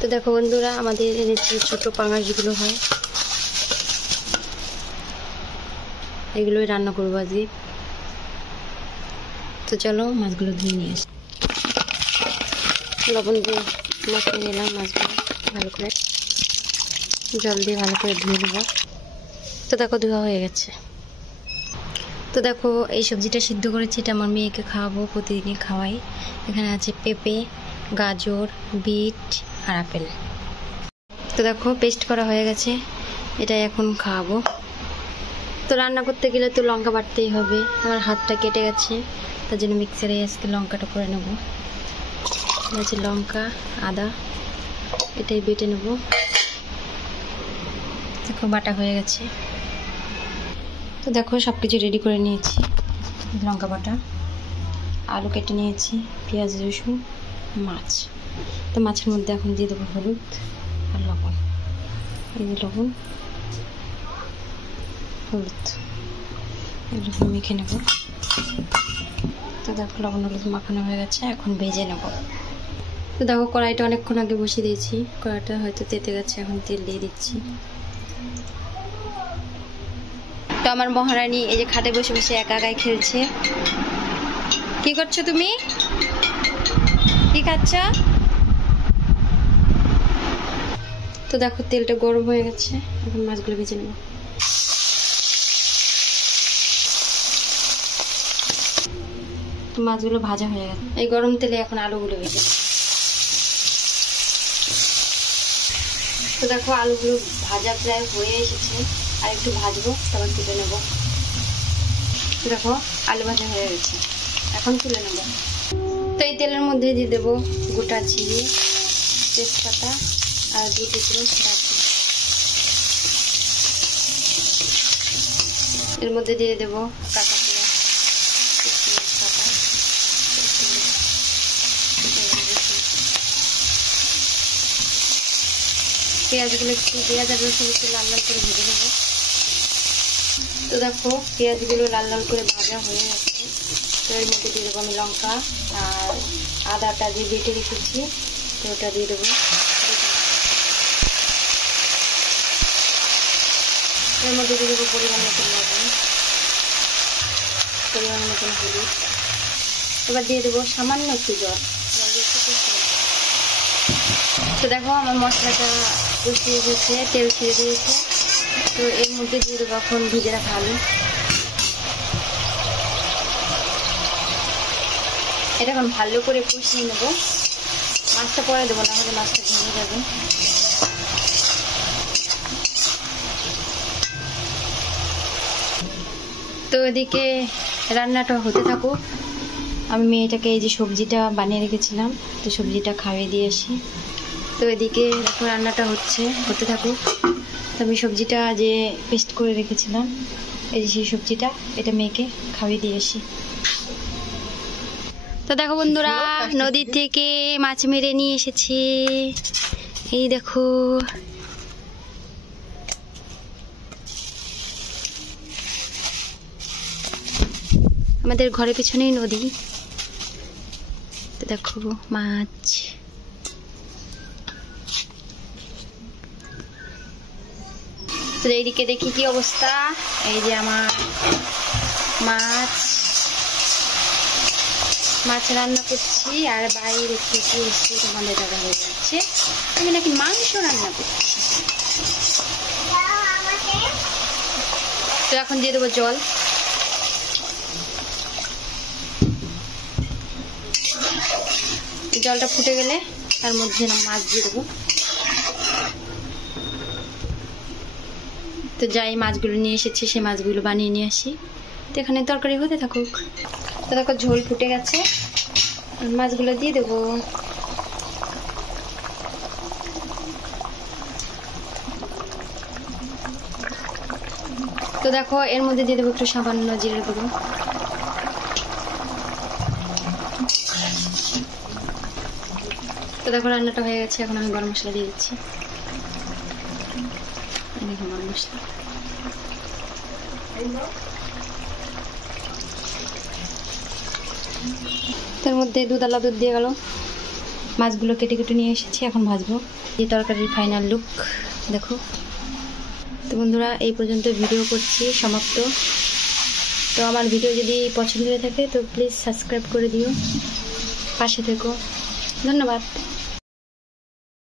তো দেখো বন্ধুরা, আমাদের যে ছোট পাঙাশগুলো হয় এগুলোই রান্না করবো আজকে। তো চলো মাছগুলো ধুয়ে নিয়ে আসি। লবণ দিয়ে মাখিয়ে নিলাম মাছগুলো ভালো করে, জল দিয়ে ভালো করে ধুয়ে নেব। তো দেখো ধোয়া হয়ে গেছে। তো দেখো এই সবজিটা সিদ্ধ করেছি, এটা আমার মেয়েকে খাওয়াবো, প্রতিদিনই খাওয়াই। এখানে আছে পেঁপে, গাজর, বিট আর আপেল। তো দেখো পেস্ট করা হয়ে গেছে, এটাই এখন খাওয়াবো। তো রান্না করতে গেলে তো লঙ্কা বাটতেই হবে, আমার হাতটা কেটে গেছে, তার জন্য মিক্সারে আজকে লঙ্কাটা করে নেব। আছে লঙ্কা, আদা, এটাই বেটে নেব। দেখো বাটা হয়ে গেছে। তো দেখো সব কিছু রেডি করে নিয়েছি, লঙ্কা বাটা, আলু কেটে নিয়েছি, পেঁয়াজ, রসুন, মাছ। তো মাছের মধ্যে এখন দিয়ে দেবো হলুদ আর লবণ। এই যে লবণ, হলুদ, এগুলো মেখে নেব। তো দেখো লবণ হলুদ মাখানো হয়ে গেছে, এখন ভেজে নেব। তো দেখো কড়াইটা অনেকক্ষণ আগে বসিয়ে দিয়েছি, কড়াইটা হয়তো তেতে গেছে, এখন তেল দিয়ে দিচ্ছি। তো আমার মহারানী এই যে খাটে বসে বসে একা একাই খেলছে। কি করছো তুমি? কি খাচ্ছ? তো দেখো তেলটা গরম হয়ে গেছে, এখন মাছগুলো ভেজে নেব। তো মাছগুলো ভাজা হয়ে গেছে, এই গরম তেলে এখন আলুগুলো ভেজে নেব। তো দেখো আলুগুলো ভাজা প্রায় হয়ে এসেছে, আর একটু ভাজবো, তারপর তুলে নেব। দেখো আলু ভাজা হয়ে গেছে, এখন তুলে নেব। তো এই তেলের মধ্যে দিয়ে দেবো গোটা জিরে, তেজপাতা আর 2 টুকরো দারচিনি। এর মধ্যে দিয়ে দেবো কাঁচা পেঁয়াজ, পেঁয়াজগুলো একটু, পেঁয়াজ আর রসুন একটু লাল লাল করে ভেজে নেব। তো দেখো পেঁয়াজগুলো লাল লাল করে ভাজা হয়ে গেছে। তো এর মধ্যে দিয়ে দেবো আমি লঙ্কা আর আদাটা যে বেটে রেখেছি, তো ওটা দিয়ে দেবো। এর মধ্যে দিয়ে দেবো পরিমাণ মতন লবণ, পরিমাণ মতন হলুদ। এবার দিয়ে দেবো সামান্য একটু জল। তো দেখো আমার মশলাটা কষিয়ে গেছে, তেল ছেড়ে দিয়েছে। তো এর মধ্যে দিয়ে দেবো এখন ভেজে রাখা আলু। এটা এখন ভালো করে কষিয়ে নেব, মাছটা পরে দেবো, না হলে মাছটা ভেঙে যাবে। তো এদিকে রান্নাটা হতে থাকুক, আমি মেয়েটাকে এই যে সবজিটা বানিয়ে রেখেছিলাম, তো সবজিটা খাইয়ে দিয়ে আসি। তো এদিকে দেখো রান্নাটা হতে থাকুক। তো আমি সবজিটা যে পেস্ট করে রেখেছিলাম, এই যে সেই সবজিটা, এটা মেয়েকে খাইয়ে দিয়ে আসি। তো দেখো বন্ধুরা, নদী থেকে মাছ মেরে নিয়ে এসেছি, এই দেখো। আমাদের ঘরের পিছনেই নদী। তো দেখো মাছ, তো এইদিকে দেখি কি অবস্থা। এই যে আমার মাছ রান্না করছি, আর বাইরে থেকে এসে তোমাদের দাদা হয়ে যাচ্ছে আমি নাকি মাংস রান্না করছি। তো এখন দিয়ে দেবো জল। জলটা ফুটে গেলে তার মধ্যে মাছ দিয়ে দেবো। তো যাই মাছগুলো নিয়ে এসেছি, সেই মাছগুলো বানিয়ে নিয়ে আসি। তো এখানে তরকারি হতে থাকুক। তো দেখো ঝোল ফুটে গেছে, মাছগুলো দিয়ে দেবো। তো দেখো এর মধ্যে দিয়ে দেবো একটু সামান্য জিরে গুঁড়ো। তো দেখো রান্নাটা হয়ে গেছে, এখন আমি গরম মশলা দিয়ে দিচ্ছি। দেখো গরম মশলা, তার মধ্যে দুধ দিয়ে গেল। মাছগুলো কেটে কেটে নিয়ে এসেছি, এখন ভাজবো। এই তরকারির ফাইনাল লুক দেখো। তো বন্ধুরা এই পর্যন্ত ভিডিও করছি সমাপ্ত। তো আমার ভিডিও যদি পছন্দ হয়ে থাকে তো প্লিজ সাবস্ক্রাইব করে দিও, পাশে থেকো। ধন্যবাদ।